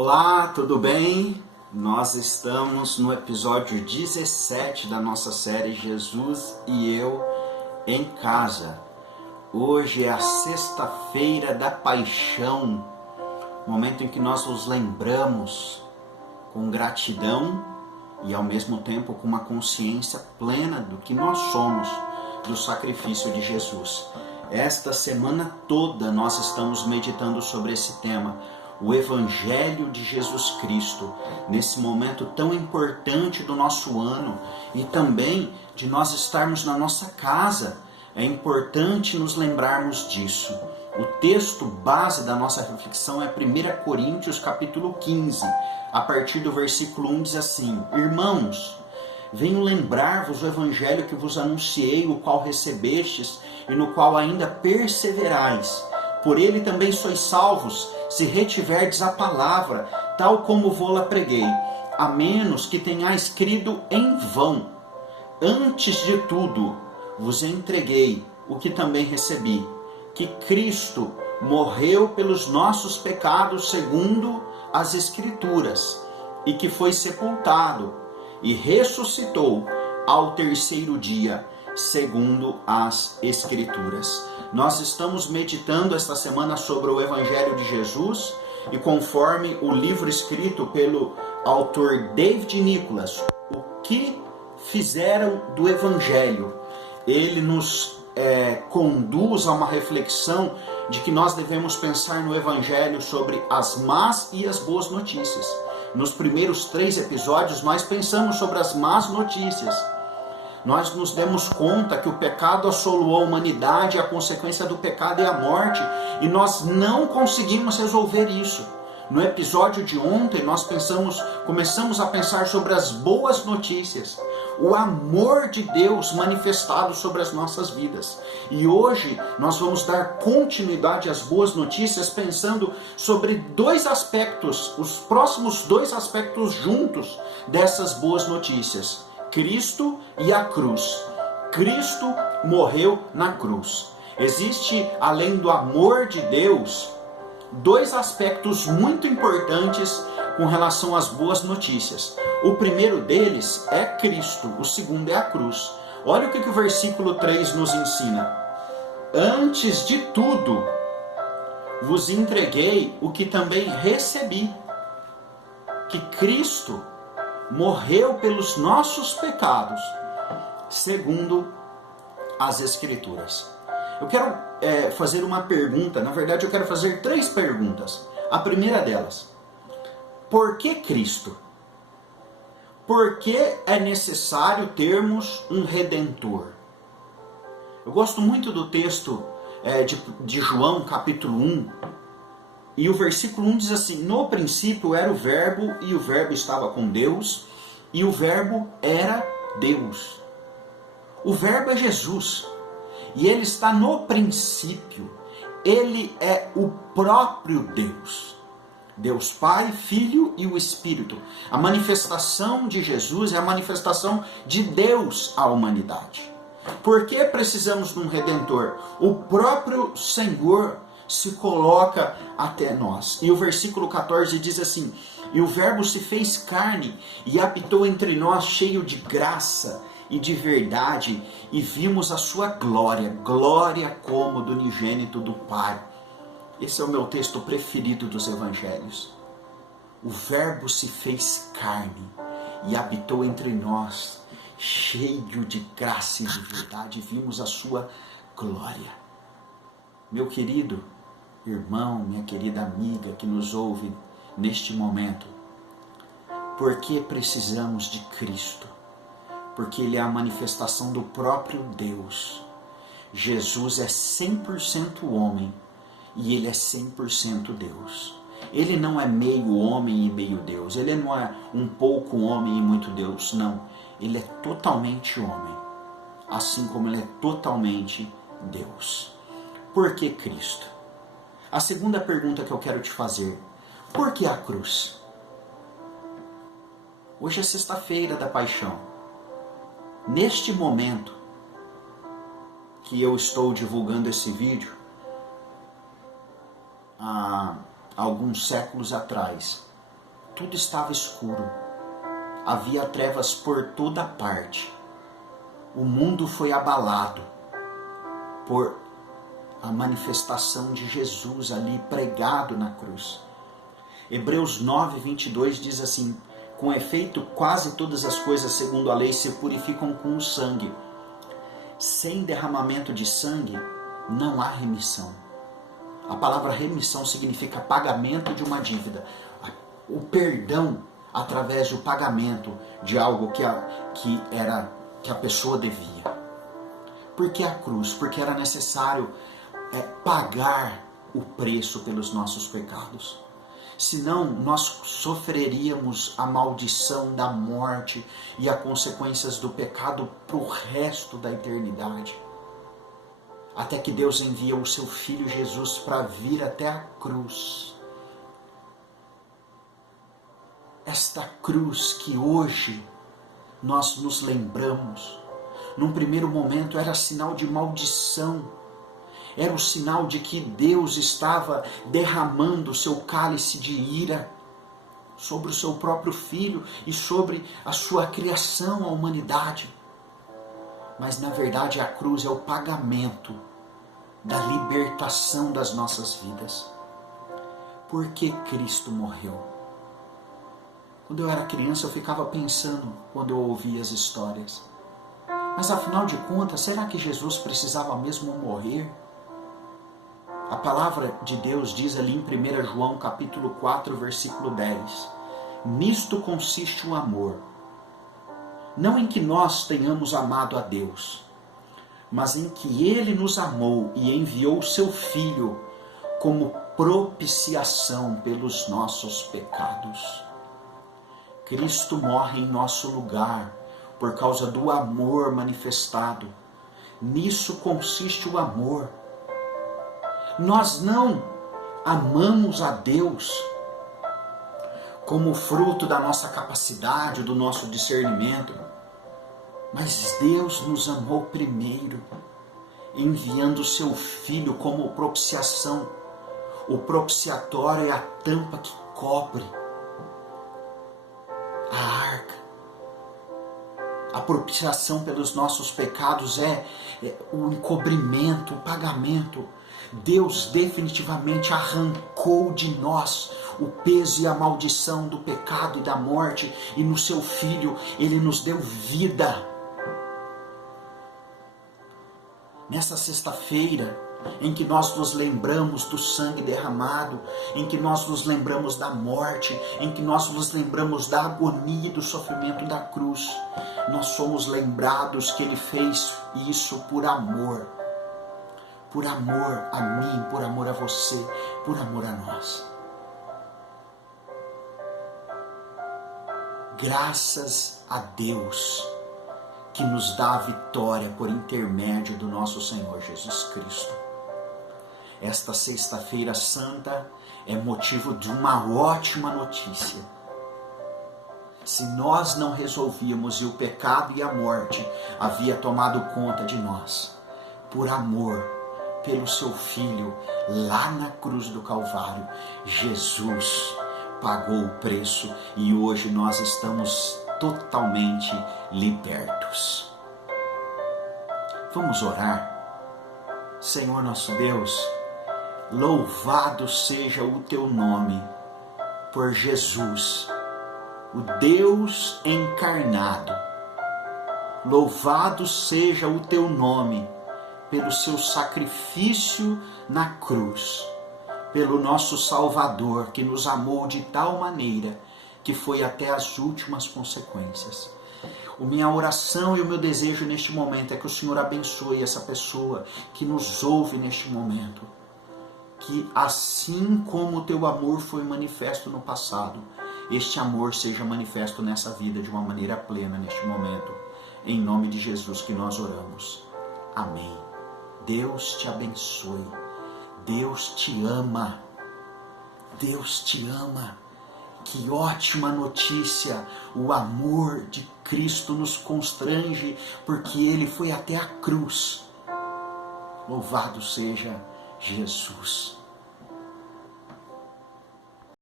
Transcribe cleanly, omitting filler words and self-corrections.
Olá, tudo bem? Nós estamos no episódio 17 da nossa série Jesus e Eu em Casa. Hoje é a sexta-feira da paixão, momento em que nós nos lembramos com gratidão e ao mesmo tempo com uma consciência plena do que nós somos, do sacrifício de Jesus. Esta semana toda nós estamos meditando sobre esse tema, o Evangelho de Jesus Cristo, nesse momento tão importante do nosso ano e também de nós estarmos na nossa casa. É importante nos lembrarmos disso. O texto base da nossa reflexão é 1 Coríntios capítulo 15, a partir do versículo 1 diz assim: Irmãos, venho lembrar-vos o Evangelho que vos anunciei, o qual recebestes e no qual ainda perseverais. Por ele também sois salvos, se retiverdes a palavra, tal como vô-la preguei, a menos que tenhais crido em vão. Antes de tudo, vos entreguei o que também recebi, que Cristo morreu pelos nossos pecados segundo as Escrituras, e que foi sepultado, e ressuscitou ao terceiro dia, segundo as Escrituras. Nós estamos meditando esta semana sobre o Evangelho de Jesus e conforme o livro escrito pelo autor David Nicholas, o que fizeram do Evangelho, ele nos conduz a uma reflexão de que nós devemos pensar no Evangelho sobre as más e as boas notícias. Nos primeiros 3 episódios nós pensamos sobre as más notícias. Nós nos demos conta que o pecado assolou a humanidade, a consequência do pecado é a morte, e nós não conseguimos resolver isso. No episódio de ontem nós começamos a pensar sobre as boas notícias, o amor de Deus manifestado sobre as nossas vidas. E hoje nós vamos dar continuidade às boas notícias pensando sobre 2 aspectos, os próximos 2 aspectos juntos dessas boas notícias: Cristo e a cruz. Cristo morreu na cruz. Existe, além do amor de Deus, 2 aspectos muito importantes com relação às boas notícias. O primeiro deles é Cristo, o segundo é a cruz. Olha o que o versículo 3 nos ensina. Antes de tudo, vos entreguei o que também recebi, que Cristo morreu pelos nossos pecados, segundo as Escrituras. Eu quero fazer uma pergunta, na verdade eu quero fazer 3 perguntas. A primeira delas: por que Cristo? Por que é necessário termos um Redentor? Eu gosto muito do texto de João, capítulo 1, e o versículo 1 diz assim: No princípio era o Verbo, e o Verbo estava com Deus, e o Verbo era Deus. O Verbo é Jesus, e ele está no princípio. Ele é o próprio Deus. Deus Pai, Filho e o Espírito. A manifestação de Jesus é a manifestação de Deus à humanidade. Por que precisamos de um Redentor? O próprio Senhor se coloca até nós. E o versículo 14 diz assim: E o Verbo se fez carne e habitou entre nós, cheio de graça e de verdade, e vimos a sua glória, glória como do unigênito do Pai. Esse é o meu texto preferido dos Evangelhos. O Verbo se fez carne e habitou entre nós, cheio de graça e de verdade, e vimos a sua glória. Meu querido irmão, minha querida amiga que nos ouve neste momento, por que precisamos de Cristo? Porque Ele é a manifestação do próprio Deus. Jesus é 100% homem e Ele é 100% Deus. Ele não é meio homem e meio Deus. Ele não é um pouco homem e muito Deus. Não. Ele é totalmente homem, assim como Ele é totalmente Deus. Por que Cristo? A segunda pergunta que eu quero te fazer: por que a cruz? Hoje é sexta-feira da paixão. Neste momento que eu estou divulgando esse vídeo, há alguns séculos atrás, tudo estava escuro. Havia trevas por toda parte. O mundo foi abalado por a manifestação de Jesus ali pregado na cruz. Hebreus 9, 22 diz assim: com efeito, quase todas as coisas segundo a lei se purificam com o sangue. Sem derramamento de sangue, não há remissão. A palavra remissão significa pagamento de uma dívida. O perdão através do pagamento de algo que a pessoa devia. Por que a cruz? Porque era necessário pagar o preço pelos nossos pecados. Senão nós sofreríamos a maldição da morte e as consequências do pecado para o resto da eternidade. Até que Deus envia o seu Filho Jesus para vir até a cruz. Esta cruz que hoje nós nos lembramos, num primeiro momento era sinal de maldição. Era o sinal de que Deus estava derramando o seu cálice de ira sobre o seu próprio Filho e sobre a sua criação, a humanidade. Mas na verdade a cruz é o pagamento da libertação das nossas vidas. Por que Cristo morreu? Quando eu era criança eu ficava pensando, quando eu ouvia as histórias, mas afinal de contas, será que Jesus precisava mesmo morrer? A palavra de Deus diz ali em 1 João capítulo 4, versículo 10. Nisto consiste o amor. Não em que nós tenhamos amado a Deus, mas em que Ele nos amou e enviou o seu Filho como propiciação pelos nossos pecados. Cristo morre em nosso lugar por causa do amor manifestado. Nisso consiste o amor. Nós não amamos a Deus como fruto da nossa capacidade, do nosso discernimento, mas Deus nos amou primeiro, enviando o seu Filho como propiciação. O propiciatório é a tampa que cobre a arca. A propiciação pelos nossos pecados é o encobrimento, o pagamento. Deus definitivamente arrancou de nós o peso e a maldição do pecado e da morte, e no seu Filho Ele nos deu vida. Nessa sexta-feira, em que nós nos lembramos do sangue derramado, em que nós nos lembramos da morte, em que nós nos lembramos da agonia e do sofrimento da cruz, nós somos lembrados que Ele fez isso por amor. Por amor a mim, por amor a você, por amor a nós. Graças a Deus que nos dá a vitória por intermédio do nosso Senhor Jesus Cristo. Esta sexta-feira santa é motivo de uma ótima notícia. Se nós não resolvíamos e o pecado e a morte havia tomado conta de nós, por amor, pelo seu Filho, lá na cruz do Calvário, Jesus pagou o preço e hoje nós estamos totalmente libertos. Vamos orar. Senhor nosso Deus, louvado seja o teu nome por Jesus, o Deus encarnado. Louvado seja o teu nome pelo seu sacrifício na cruz, pelo nosso Salvador que nos amou de tal maneira que foi até as últimas consequências. A minha oração e o meu desejo neste momento é que o Senhor abençoe essa pessoa que nos ouve neste momento. Que assim como o teu amor foi manifesto no passado, este amor seja manifesto nessa vida de uma maneira plena neste momento. Em nome de Jesus que nós oramos. Amém. Deus te abençoe. Deus te ama. Deus te ama. Que ótima notícia! O amor de Cristo nos constrange, porque Ele foi até a cruz. Louvado seja Jesus.